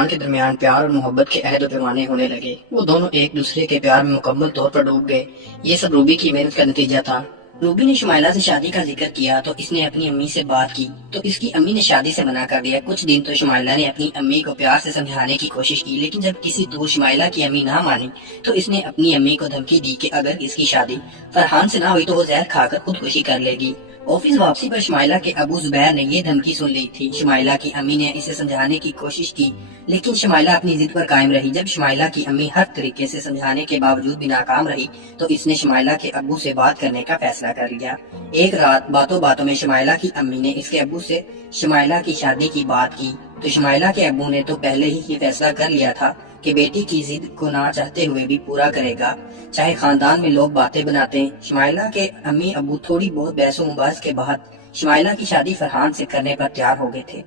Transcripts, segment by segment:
فرحان کے درمیان پیار اور محبت کے عہد و پیمانے ہونے لگے۔ وہ دونوں ایک دوسرے کے پیار میں مکمل طور پر ڈوب گئے۔ یہ سب روبی کی محنت کا نتیجہ تھا۔ روبی نے شمائلہ سے شادی کا ذکر کیا تو اس نے اپنی امی سے بات کی تو اس کی امی نے شادی سے منع کر دیا۔ کچھ دن تو شمائلہ نے اپنی امی کو پیار سے سمجھانے کی کوشش کی، لیکن جب کسی دور شمائلہ کی امی نہ مانی تو اس نے اپنی امی کو دھمکی دی کہ اگر اس کی شادی فرحان سے نہ ہوئی تو وہ زہر کھا کر خودکشی کر لے گی۔ آفس واپسی پر شمائلہ کے ابو زبیر نے یہ دھمکی سن لی تھی۔ شمائلہ کی امی نے اسے سمجھانے کی کوشش کی، لیکن شمائلہ اپنی ضد پر قائم رہی۔ جب شمائلہ کی امی ہر طریقے سے سمجھانے کے باوجود بھی ناکام رہی تو اس نے شمائلہ کے ابو سے بات کرنے کا فیصلہ کر لیا۔ ایک رات باتوں باتوں میں شمائلہ کی امی نے اس کے ابو سے شمائلہ کی شادی کی بات کی تو شمائلہ کے ابو نے تو پہلے ہی یہ فیصلہ کر لیا تھا کہ بیٹی کی ضد کو نہ چاہتے ہوئے بھی پورا کرے گا، چاہے خاندان میں لوگ باتیں بناتے ہیں۔ شمائلہ کے امی ابو تھوڑی بہت بحث و مباحث کے بعد شمائلہ کی شادی فرحان سے کرنے پر تیار ہو گئے تھے۔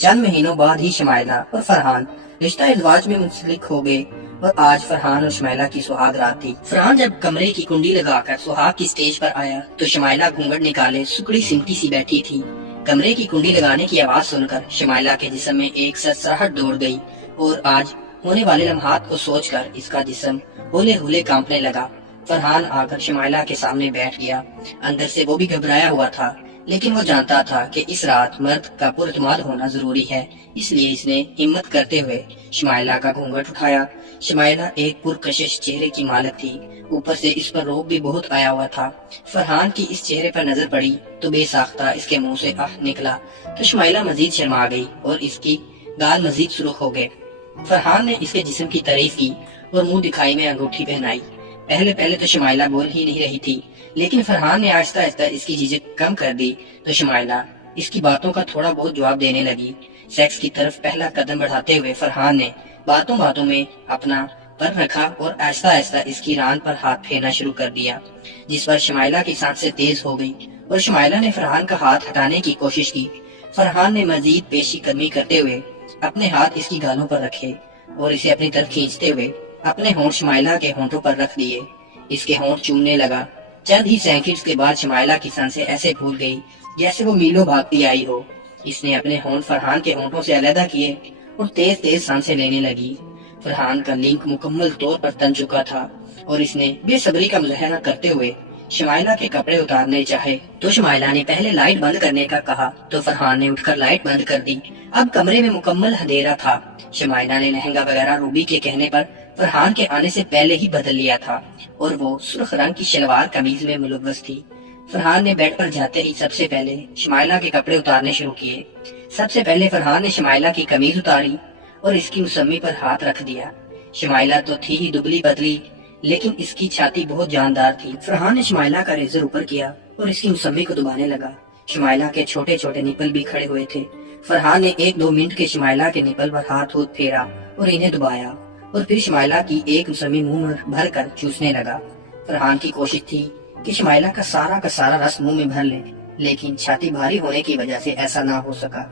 چند مہینوں بعد ہی شمائلہ اور فرحان رشتہ ازدواج میں منسلک ہو گئے اور آج فرحان اور شمائلہ کی سہاگ رات تھی۔ فرحان جب کمرے کی کنڈی لگا کر سہاگ کی سٹیج پر آیا تو شمائلہ گھونگھٹ نکالے سکڑی سمٹی سی بیٹھی تھی۔ کمرے کی کنڈی لگانے کی آواز سن کر شمائلہ کے جسم میں ایک سرسراہٹ دوڑ گئی اور آج ہونے والے لمحات کو سوچ کر اس کا جسم ہولے ہولے کانپنے لگا۔ فرحان آ کر شمائلہ کے سامنے بیٹھ گیا۔ اندر سے وہ بھی گھبرایا ہوا تھا، لیکن وہ جانتا تھا کہ اس رات مرد کا پراعتماد ہونا ضروری ہے، اس لیے اس نے ہمت کرتے ہوئے شمائلہ کا گھونگھٹ اٹھایا۔ شمائلہ ایک پرکشش چہرے کی مالک تھی، اوپر سے اس پر روب بھی بہت آیا ہوا تھا۔ فرحان کی اس چہرے پر نظر پڑی تو بے ساختہ اس کے منہ سے آہ نکلا تو شمائلہ مزید شرما گئی اور اس کی گال مزید سرخ ہو گئے۔ فرحان نے اس کے جسم کی تعریف کی اور منہ دکھائی میں انگوٹھی پہنائی۔ پہلے تو شمائلہ بول ہی نہیں رہی تھی، لیکن فرحان نے آہستہ آہستہ اس کی جھجک کم کر دی تو شمائلہ اس کی باتوں کا تھوڑا بہت جواب دینے لگی۔ سیکس کی طرف پہلا قدم بڑھاتے ہوئے فرحان نے باتوں باتوں میں اپنا پر رکھا اور آہستہ آہستہ اس کی ران پر ہاتھ پھیرنا شروع کر دیا، جس پر شمائلہ کی سانسیں تیز ہو گئی اور شمائلہ نے فرحان کا ہاتھ ہٹانے کی کوشش کی۔ فرحان نے مزید پیشی قدمی کرتے ہوئے اپنے ہاتھ اس کی گالوں پر رکھے اور اسے اپنی طرف کھینچتے ہوئے اپنے ہونٹ شمائلہ کے ہونٹوں پر رکھ دیے۔ اس کے ہونٹ چومنے لگا۔ چند ہی سیکنڈز کے بعد شمائلہ کی سانسیں ایسے پھول گئی جیسے وہ میلوں بھاگتی آئی ہو۔ اس نے اپنے ہونٹ فرحان کے ہونٹوں سے علیحدہ کیے اور تیز تیز سانسیں لینے لگی۔ فرحان کا لنک مکمل طور پر تن چکا تھا اور اس نے بے صبری کا مظاہرہ کرتے ہوئے شمائلہ کے کپڑے اتارنے چاہے تو شمائلہ نے پہلے لائٹ بند کرنے کا کہا تو فرحان نے اٹھ کر لائٹ بند کر دی۔ اب کمرے میں مکمل اندھیرا تھا۔ شمائلہ نے لہنگا وغیرہ روبی کے کہنے پر فرحان کے آنے سے پہلے ہی بدل لیا تھا اور وہ سرخ رنگ کی شلوار قمیض میں ملوث تھی۔ فرحان نے بیڈ پر جاتے ہی سب سے پہلے شمائلہ کے کپڑے اتارنے شروع کیے۔ سب سے پہلے فرحان نے شمائلہ کی قمیض اتاری اور اس کی مسمی پر ہاتھ رکھ دیا۔ شمائلہ تو تھی ہی دبلی پتلی، لیکن اس کی چھاتی بہت جاندار تھی۔ فرحان نے شمائلہ کا ریزر اوپر کیا اور اس کی مسمی کو دبانے لگا۔ شمائلہ کے چھوٹے چھوٹے نپل بھی کھڑے ہوئے تھے۔ فرحان نے 1-2 منٹ کے شمائلہ کے نپل پر ہاتھ پھیرا اور انہیں دبایا اور پھر شمائلہ کی ایک مسمی منہ میں بھر کر چوسنے لگا۔ فرحان کی کوشش تھی کہ شمائلہ کا سارا رس منہ میں بھر لے، لیکن چھاتی بھاری ہونے کی وجہ سے ایسا نہ ہو سکا۔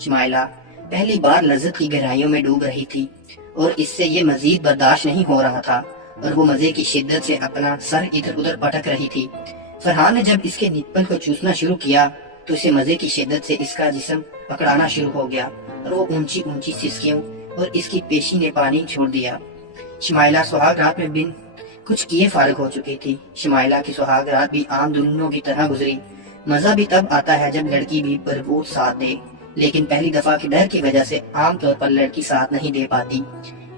شمائلہ پہلی بار لذت کی گہرائیوں میں ڈوب رہی تھی اور اس سے یہ مزید برداشت نہیں ہو رہا تھا اور وہ مزے کی شدت سے اپنا سر ادھر ادھر پٹک رہی تھی۔ فرحان نے جب اس کے نپل کو چوسنا شروع کیا تو اسے مزے کی شدت سے اس کا جسم پکڑانا شروع ہو گیا اور وہ اونچی اونچی سسکیوں اور اس کی پیشی نے پانی چھوڑ دیا۔ شمائلہ سہاگ رات میں بن کچھ کیے فارغ ہو چکی تھی۔ شمائلہ کی سہاگ رات بھی عام دنوں کی طرح گزری۔ مزہ بھی تب آتا ہے جب لڑکی بھی بھرپور ساتھ دے، لیکن پہلی دفعہ کے ڈر کی وجہ سے عام طور پر لڑکی ساتھ نہیں دے پاتی۔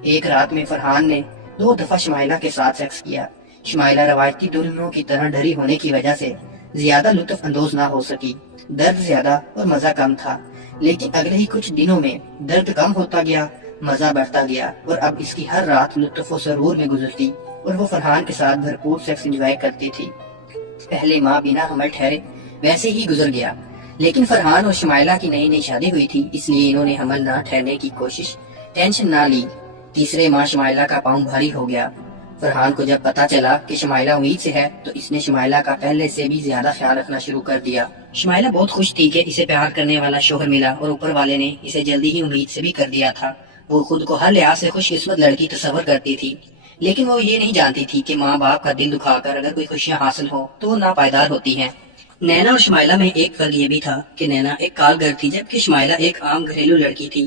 ایک رات میں فرحان نے 2 دفعہ شمائلہ کے ساتھ سیکس کیا۔ شمائلہ روایتی دلہنوں کی طرح ڈری ہونے کی وجہ سے زیادہ لطف اندوز نہ ہو سکی۔ درد زیادہ اور مزہ کم تھا، لیکن اگلے ہی کچھ دنوں میں درد کم ہوتا گیا، مزہ بڑھتا گیا اور اب اس کی ہر رات لطف و سرور میں گزرتی اور وہ فرحان کے ساتھ بھرپور سیکس انجوائے کرتی تھی۔ پہلے ماہ بنا حمل ٹھہرے ویسے ہی گزر گیا، لیکن فرحان اور شمائلہ کی نئی شادی ہوئی تھی، اس لیے انہوں نے حمل نہ ٹھہرنے کی ٹینشن نہ لی۔ تیسرے ماہ شمائلہ کا پاؤں بھاری ہو گیا۔ فرحان کو جب پتا چلا کہ شمائلہ امید سے ہے تو اس نے شمائلہ کا پہلے سے بھی زیادہ خیال رکھنا شروع کر دیا۔ شمائلہ بہت خوش تھی کہ اسے پیار کرنے والا شوہر ملا اور اوپر والے نے اسے جلدی ہی امید سے بھی کر دیا تھا۔ وہ خود کو ہر لحاظ سے خوش قسمت لڑکی تصور کرتی تھی، لیکن وہ یہ نہیں جانتی تھی کہ ماں باپ کا دل دکھا کر اگر کوئی خوشیاں حاصل ہو تو وہ ناپائیدار ہوتی ہیں۔ نینا اور شمائلہ میں ایک فرق یہ بھی تھا کہ نینا ایک کال گر تھی جبکہ شمائلہ ایک عام گھریلو لڑکی تھی۔